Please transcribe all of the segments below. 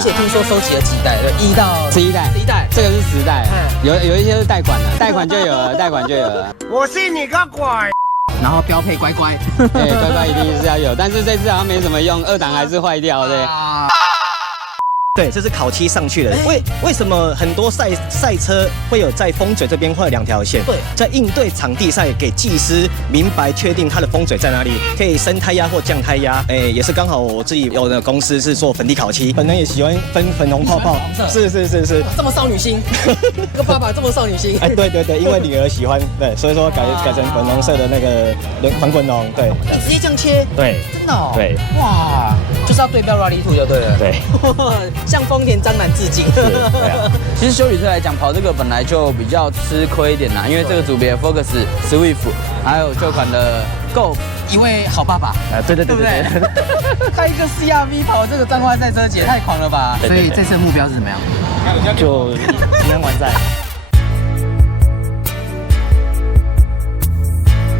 而且听说收集了几代，对，1到11代，11代，这个是10代，有一些是贷款的，贷款就有了，贷款就有了。我信你个鬼！然后标配乖乖，对，乖乖一定是要有，但是这次好像没什么用，2档还是坏掉，对。对，这是烤漆上去的。为什么很多赛车会有在风嘴这边画2条线？对，在应对场地赛，给技师明白确定它的风嘴在哪里，可以升胎压或降胎压。也是刚好我自己有的公司是做粉底烤漆，本人也喜欢粉红泡泡。是，这么少女心，这个爸爸这么少女心。对，因为女儿喜欢，对，所以说改成粉红色的那个粉滚龙，对。你直接这样切？对，真的哦。对，哇，就是要对标 Rally 2就对了。对。向丰田张楠致敬。对啊，其实休旅车来讲，跑这个本来就比较吃亏一点啦，因为这个组别 Focus、Swift， 还有旧款的 Golf， 一位好爸爸。对，开一个 CRV 跑这个彰化赛车节，太狂了吧！所以这次的目标是怎么样？就平安完赛。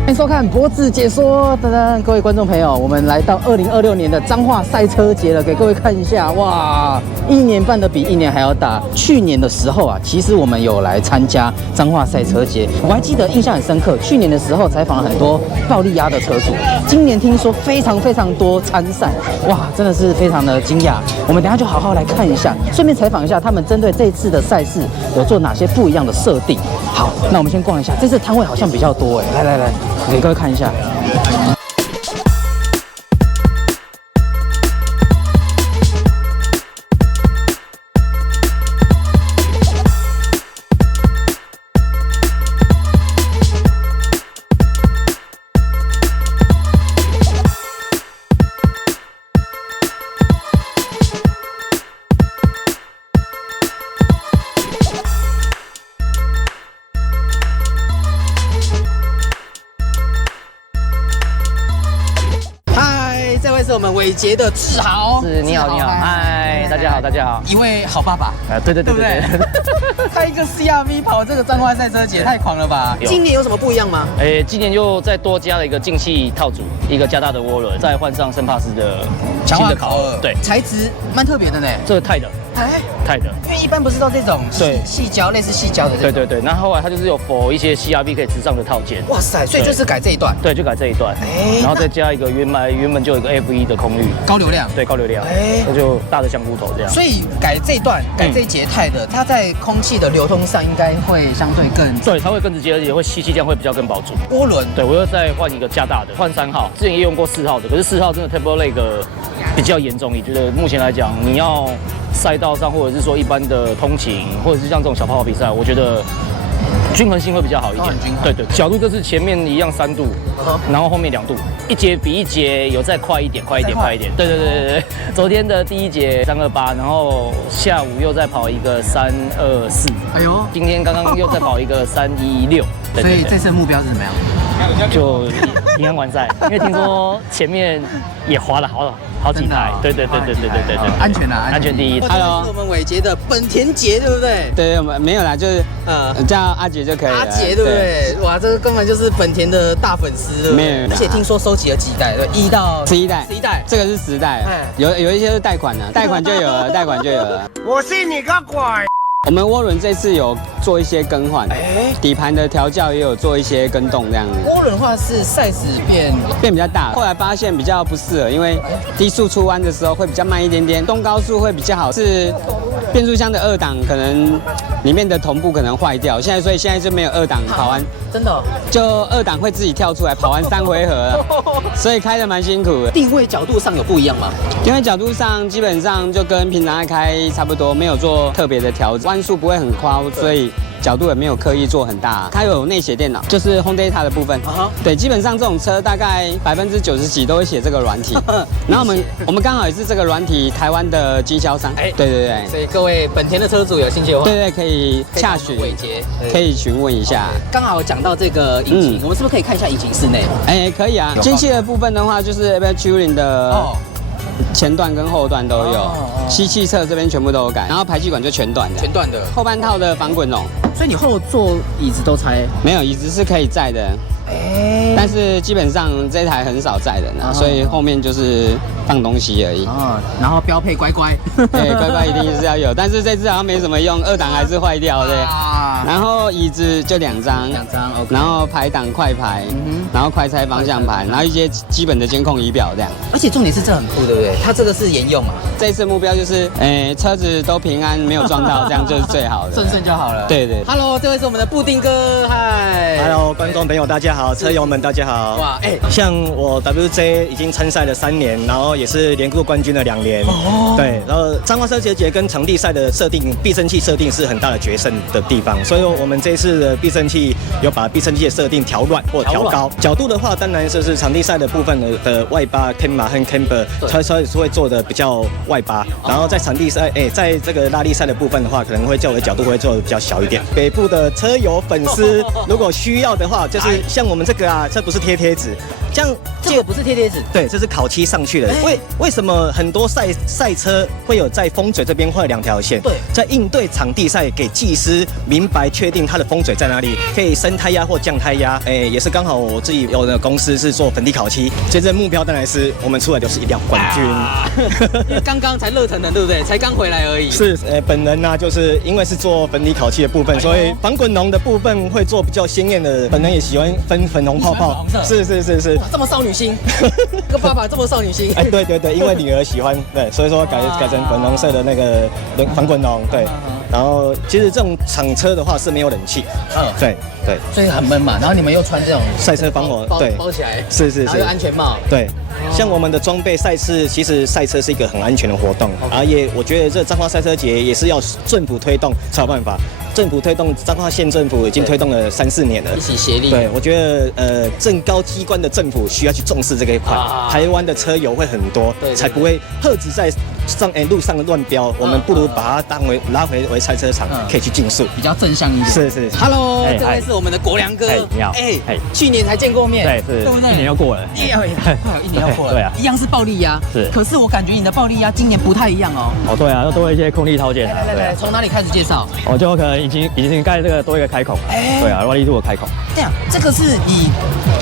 欢迎收看博智解说，噔噔，各位观众朋友，我们来到2026年的彰化赛车节了，给各位看一下，哇，1年半的比1年还要大。去年的时候啊，其实我们有来参加彰化赛车节，我还记得印象很深刻。去年的时候采访了很多暴力鸭的车主，今年听说非常多参赛，哇，真的是非常的惊讶。我们等一下就好好来看一下，顺便采访一下他们针对这次的赛事有做哪些不一样的设定。好，那我们先逛一下，这次摊位好像比较多哎，来。给各位看一下。是我们伟捷的志豪，是你好，嗨，大家好，一位好爸爸，对，开一个 CRV 跑这个彰化赛车节，太狂了吧！今年有什么不一样吗？今年又再多加了一个进气套组，一个加大的涡轮，再换上生帕斯的新的烤耳，对，材质蛮特别的呢，这个钛的。钛的，因为一般不是都这种细胶，类似细胶的这种。对，那后来它就是有否一些 CRV 可以直上的套件。哇塞，所以就是改这一段。对，就改这一段，然后再加一个原本就有一个 F1的空滤，高流量。对，高流量，那就大的香菇头这样。所以改这一段，改这一节钛的，它在空气的流通上应该会相对更，对，它会更直接，而且会吸气量会比较更保足。涡轮，对我又再换一个加大的，换3号，之前也用过4号的，可是4号真的 turbo lag 比较严重一点，就是目前来讲，你要赛道上或者是说一般的通勤，或者是像这种小跑跑比赛，我觉得均衡性会比较好一点。对，角度这是前面一样3度，然后后面2度，一节比一节有再快一点。对。昨天的第一节328，然后下午又再跑一个324。哎呦，今天刚刚又再跑一个316。所以这次的目标是怎么样？就平安完赛，因为听说前面也滑了好几台，对，安全啊，安全第一。Hello， 我们伟捷的本田捷，对不对？对，没有啦，就是叫阿杰就可以了。阿杰，对不对？哇，这个根本就是本田的大粉丝，对不对？没有，而且听说收集了几代，对，1到11代，这个是10代，有一些是贷款的，贷款就有了，贷款就有了。我信你个鬼！我们涡轮这次有做一些更换，底盘的调教也有做一些更动，这样子。涡轮的话是 size 变比较大，后来发现比较不适合，因为低速出弯的时候会比较慢一点点，中高速会比较好。是变速箱的2档可能里面的同步可能坏掉，所以现在就没有2档跑完，真的就2档会自己跳出来，跑完3回合了，所以开得蛮辛苦的。定位角度上有不一样吗？定位角度上基本上就跟平常在开差不多，没有做特别的调整。弯速不会很夸，所以角度也没有刻意做很大。它有内写电脑，就是 Home Data 的部分。对，基本上这种车大概90%几都会写这个软体。然后我们刚好也是这个软体台湾的经销商。对。所以各位本田的车主有兴趣的话，对，可以洽询伟捷，可以询问一下。刚好讲到这个引擎，我们是不是可以看一下引擎室内？可以啊。进气的部分的话，就是 Air Turing 的。前段跟后段都有，吸气侧这边全部都有改，然后排气管就全段的，后半套的防滚笼，所以你后座椅子都拆？没有，椅子是可以载的，但是基本上这台很少载人啊，所以后面就是放东西而已。然后标配乖乖，对，乖乖一定是要有，但是这次好像没什么用，2档还是坏掉，对。然后椅子就2张，OK。然后排档快排，然后快拆方向盘，然后一些基本的监控仪表这样。而且重点是这很酷，对不对？它这个是沿用啊。这一次目标就是，车子都平安，没有撞到，这样就是最好的，顺就好了。对对。Hello， 这位是我们的布丁哥，嗨。Hello， 观众朋友大家好，车友们大家好。哇，像我 WJ 已经参赛了3年，然后也是连过冠军了2年。对，然后彰化赛车节跟场地赛的设定，避震器设定是很大的决胜的地方，所以我们这次的避震器有把避震器的设定调软或调高。角度的话，当然就是场地赛的部分的外八 camber 和 camber， 它也是会做的比较外八，然后在场地赛，在这个拉力赛的部分的话，可能会较为角度会做的比较小一点。北部的车友粉丝如果需要的话，就是像我们这个啊，这不是贴纸，这个不是贴纸，对，这是烤漆上去的。为什么很多赛车会有在风嘴这边画2条线？对，在应对场地赛，给技师明白确定他的风嘴在哪里，可以升胎压或降胎压。也是刚好我自己有的公司是做粉底烤漆，所以这目标当然是我们出来就是一定要冠军。因为刚刚才热腾腾，对不对？才刚回来而已。是，本人呢，就是因为是做粉底烤漆的部分，所以防滚笼的部分会做比较鲜艳的。本人也喜欢粉红泡泡。是。这么少女心，这个爸爸这么少女心。对，因为女儿喜欢，对，所以说改成粉红色的那个防滚笼，对。然后其实这种厂车的话是没有冷气，对，所以很闷嘛。然后你们又穿这种赛车防火，对，包起来，是，然后有安全帽，对。像我们的装备赛事，其实赛车是一个很安全的活动，我觉得这彰化赛车节也是要政府推动才有办法。政府推动，彰化县政府已经推动了3、4年了，一起协力。对，我觉得政高机关的政府需要去重视这个一块。台湾的车友会很多，才不会遏制在路上乱飙。我们不如把它拉回赛车场，可以去竞速，比较正向一点。是。Hello， 这位是我们的国良哥。你好。去年才见过面。对，1年又过了。1年又过了。对啊，一样是暴力压。是。可是我感觉你的暴力压今年不太一样哦。对啊，又多了一些空力套件。来，从哪里开始介绍？我就可能已经盖这个多一个开孔。对啊，Rally2的开孔。这样，这个是你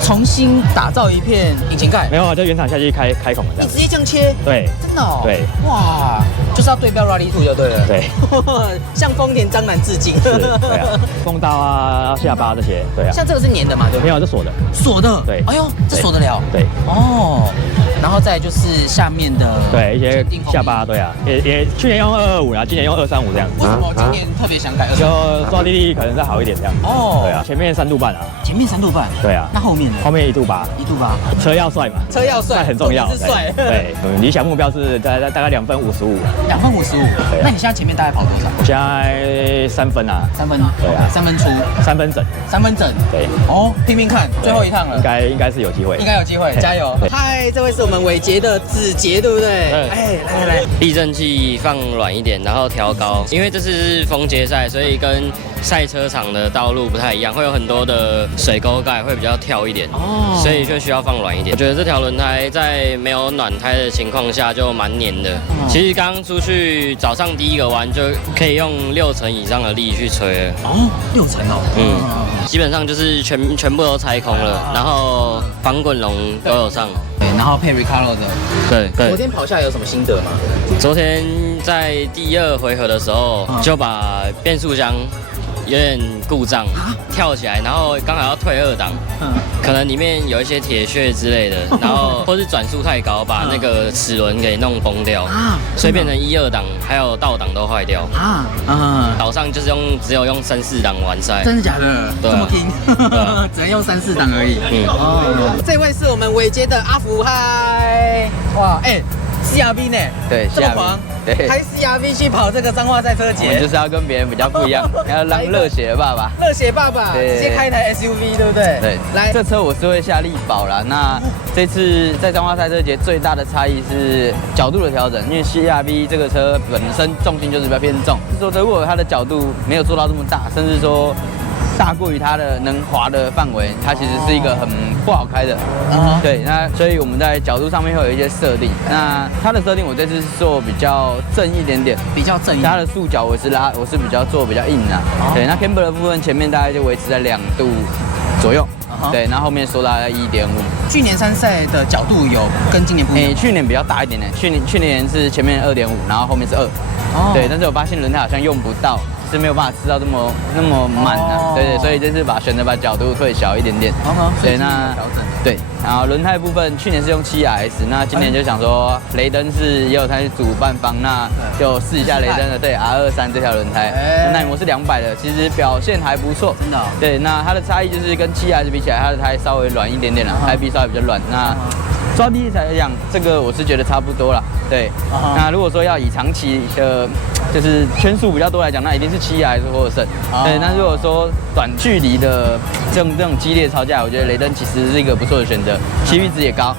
重新打造一片引擎盖？没有啊，就原厂下去开孔的这样。你直接这样切？对。真的哦。对。哇，就是要对标 Rally2就对了。对。向丰田章男致敬。对啊，风刀啊、下巴这些，对啊。像这个是粘的嘛？对。没有，是锁的。锁的。对。哎呦，这锁得了。对。哦。然后再就是下面的。对，一些下巴，对啊，也去年用225啦，今年用235这样子。为什么今年特别想改235？就抓地力可能再好一点这样。哦。对啊，前面3度半啊。前面3度半。对啊。那后面呢？后面1度8。1度8。车要帅嘛？车要帅很重要。是帅。对，理想目标是大概2分55。2分55。那你现在前面大概跑多少？我现在3分啊。3分。对啊。3分出。3分整。3分整。对。哦，拼拼看，最后一趟了。应该是有机会。应该有机会，加油！嗨，这位是我们伟捷的子杰，对不对？来。避震器放软一点，然后调高，因为这次是封街赛，所以跟赛车场的道路不太一样，会有很多的水沟盖，会比较跳一点，所以就需要放软一点。我觉得这条轮胎在没有暖胎的情况下就蛮黏的。其实刚出去早上第1个弯就可以用6成以上的力去吹了。6成哦。基本上就是全部都拆空了，然后防滚笼都有上。对，然后配 Recaro 的。对。昨天跑下来有什么心得吗？昨天在第2回合的时候，就把变速箱有点故障，跳起来，然后刚好要退2档，可能里面有一些铁屑之类的，然后或是转速太高，把那个齿轮给弄崩掉，所以变成1、2档还有倒档都坏掉。岛上就是只有用3、4档完赛。真的假的？对，这么拼，只能用3、4档而已。这位是我们伟捷的阿福，嗨，哇，CRV 呢？对，这么狂，开 CRV 去跑这个彰化赛车节，我们就是要跟别人比较不一样，要让热血的爸爸，直接开一台 SUV， 对不对？对，来，这车我是会下力保啦。那这次在彰化赛车节最大的差异是角度的调整，因为 CRV 这个车本身重心就是比较偏重，是说如果它的角度没有做到这么大，甚至说大过于它的能滑的范围，它其实是一个很不好开的。对，那所以我们在角度上面会有一些设定。那它的设定我这次是做比较正一点点，比较正一点。它的束角我是比较做比较硬的。对，那 camber 的部分前面大概就维持在2度左右。对，那后面缩到1.5。去年参赛的角度有跟今年不一样。去年比较大一点点，去年是前面2.5，然后后面是2。对，但是我发现轮胎好像用不到。是没有办法吃到那么满的，对，所以这次选择把角度退小一点点。对，那对，然后轮胎部分去年是用7RS，那今年就想说雷登也有它是主办方，那就试一下雷登的对 R23这条轮胎，耐磨是200的，其实表现还不错。真的。对，那它的差异就是跟7RS比起来，它的胎稍微软一点点了，胎壁稍微比较软。那抓地力来讲，这个我是觉得差不多啦。对，那如果说要以长期的。就是圈数比较多来讲，那一定是7RS或者胜。对，那如果说短距离的这种激烈超价，我觉得雷登其实是一个不错的选择，CP值也高。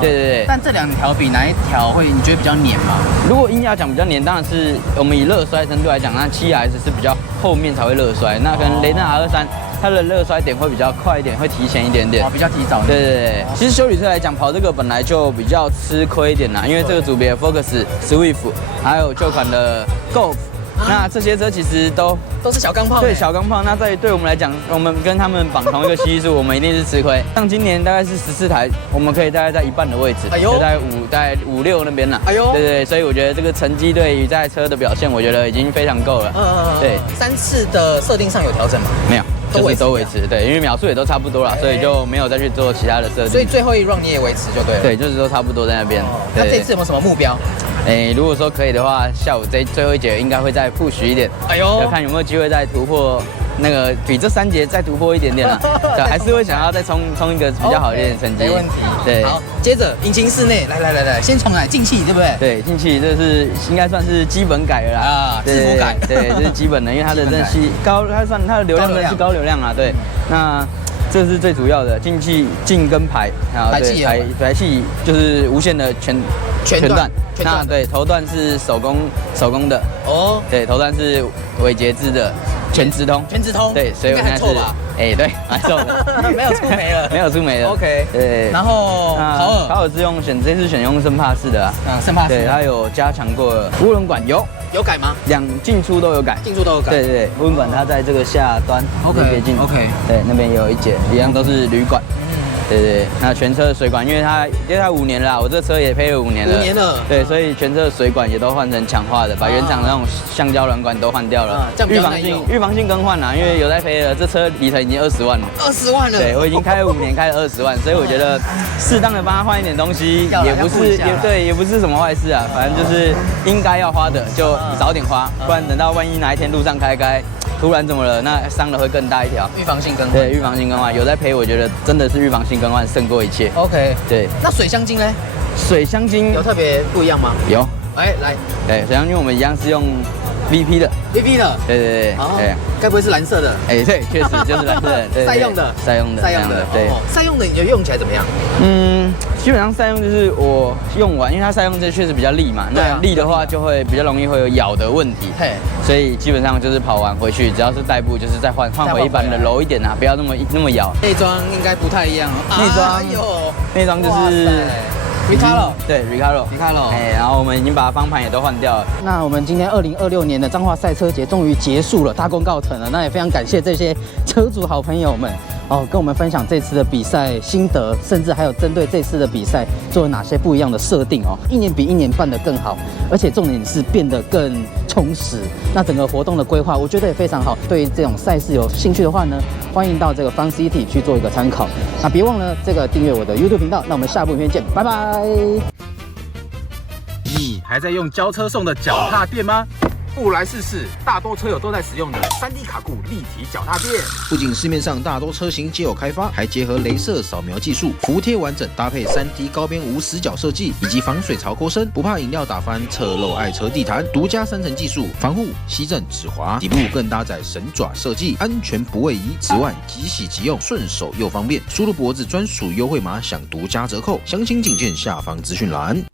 对。但这2条比哪一条你觉得比较黏吗？如果硬要讲比较黏，当然是我们以热衰程度来讲，那7RS是比较后面才会热衰，那可能雷登 R23。它的热衰点会比较快一点，会提前一点点，比较提早。对，其实休旅车来讲，跑这个本来就比较吃亏一点啦，因为这个组别 Focus、Swift， 还有旧款的 Golf， 那这些车其实都是小钢炮。对，小钢炮。那对我们来讲，我们跟他们绑同一个系数，我们一定是吃亏。像今年大概是14台，我们可以大概在一半的位置，就大概5、6那边啦。对，所以我觉得这个成绩对于这台车的表现，我觉得已经非常够了。对，3次的设定上有调整吗？没有。就是都维持，对，因为秒数也都差不多啦，所以就没有再去做其他的设定。所以最后一 round 你也维持就对了。对，就是都差不多在那边。那这次有没有什么目标？如果说可以的话，下午最后一节应该会再push一点。要看有没有机会再突破那个比这3节再突破一点点啦。对，还是会想要再冲一个比较好一点的成绩。没问题。对。好，接着引擎室内，来，先从进气，对不对？对，进气这是应该算是基本改了啦。制服改。对，这是基本的，因为它的真气高，它的流量真的是高流量啊。对。那这是最主要的进跟排，排气就是无线的全段。那对头段是手工的对，头段是尾节制的全直通。对，所以我现在是对，蛮臭的，没有触媒了，没有触媒了。OK， 对。然后豪尔是这次选用生帕式的生帕式，对，它有加强过涡轮管有改吗？进出都有改，对，涡轮管它在这个下端，OK，对，那边也有一节，一样都是铝管。对，那全车的水管，因为它5年了啦，我这车也配了5年了，对，所以全车的水管也都换成强化的，把原厂那种橡胶软管都换掉了，预防性更换啦，因为有在配了，这车里程已经20万了，20万了，对我已经开了5年，开了20万，所以我觉得适当的帮他换一点东西，也不是什么坏事啊，反正就是应该要花的就早点花，不然等到万一哪一天路上开，突然怎么了，那伤的会更大一条。预防性更换，对，预防性更换有在赔，我觉得真的是预防性更换胜过一切。OK， 对。那水箱精呢？水箱精有特别不一样吗？有。来，对，水箱精我们一样是用 VP 的。对。该不会是蓝色的？对，确实就是蓝色的。赛用的。对。赛用的你觉得用起来怎么样？基本上赛用就是我用完，因为它赛用这确实比较利嘛，那利的话就会比较容易会有咬的问题，所以基本上就是跑完回去，只要是代步就是再换回一般的柔一点啊，不要那么咬。内装应该不太一样，内装就是 Recaro， 对 Recaro， 然后我们已经把方盘也都换掉了。那我们今天2026年的彰化赛车节终于结束了，大功告成了。那也非常感谢这些车主好朋友们跟我们分享这次的比赛心得，甚至还有针对这次的比赛做了哪些不一样的设定一年比一年办得更好，而且重点是变得更充实。那整个活动的规划，我觉得也非常好。对于这种赛事有兴趣的话呢，欢迎到这个 Fun City 去做一个参考。那别忘了订阅我的 YouTube 频道。那我们下部影片见，拜拜。你还在用交车送的脚踏垫吗？不来试试，大多车友都在使用的3D 卡固立体脚踏垫。不仅市面上大多车型皆有开发，还结合雷射扫描技术，服贴完整，搭配3D 高边无死角设计以及防水槽钩身，不怕饮料打翻侧漏爱车地毯。独家3层技术，防护、吸震、止滑，底部更搭载神爪设计，安全不位移。此外，即洗即用，顺手又方便。输入脖子专属优惠码，享独家折扣，详情请见下方资讯栏。